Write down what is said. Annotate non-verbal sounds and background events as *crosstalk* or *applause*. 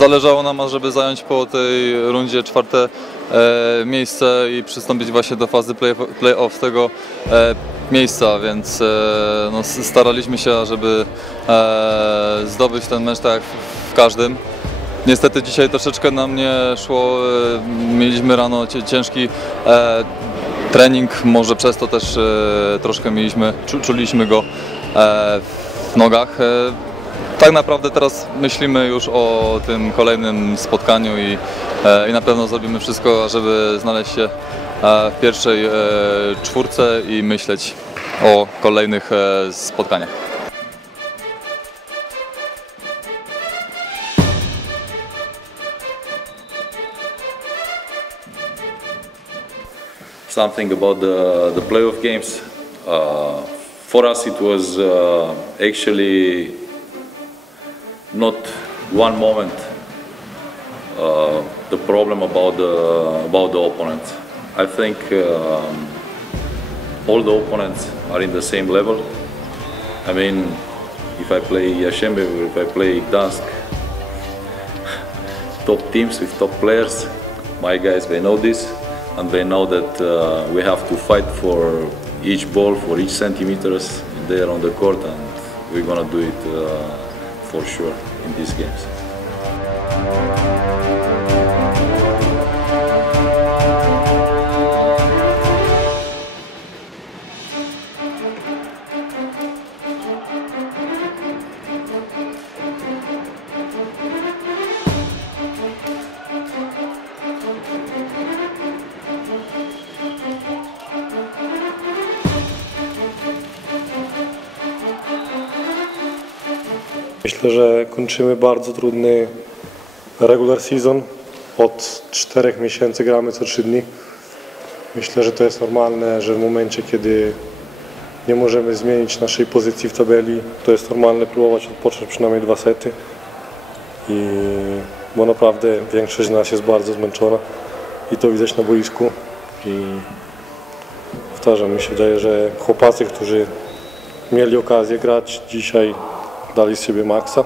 zależało nam, żeby zająć po tej rundzie czwarte e, miejsce i przystąpić właśnie do fazy play- play-off tego e, miejsca, więc e, no, staraliśmy się, żeby zdobyć ten mecz tak jak w, każdym. Niestety dzisiaj troszeczkę nam nie szło, mieliśmy rano ciężki trening, może przez to też troszkę mieliśmy, czu, czuliśmy go w nogach. Tak naprawdę teraz myślimy już o tym kolejnym spotkaniu i, e, i na pewno zrobimy wszystko, żeby znaleźć się e, w pierwszej e, czwórce i myśleć o kolejnych spotkaniach. something about the, the playoff games. Uh, for us, it was uh, actually not one moment uh, the problem about the about the opponent. I think um, all the opponents are in the same level. I mean, if I play Yashembe or if I play Gdansk, *laughs* top teams with top players. My guys, they know this, and they know that uh, we have to fight for each ball, for each centimeters there on the court, and we're gonna do it uh, for sure in these games. Myślę, że kończymy bardzo trudny regular season. Od czterech miesięcy gramy co trzy dni. Myślę, że to jest normalne, że w momencie, kiedy nie możemy zmienić naszej pozycji w tabeli, to jest normalne próbować odpocząć przynajmniej dwa sety. I, bo naprawdę większość z nas jest bardzo zmęczona i to widać na boisku. I powtarzam, mi się wydaje, że chłopacy, którzy mieli okazję grać dzisiaj, dali sebe maxa.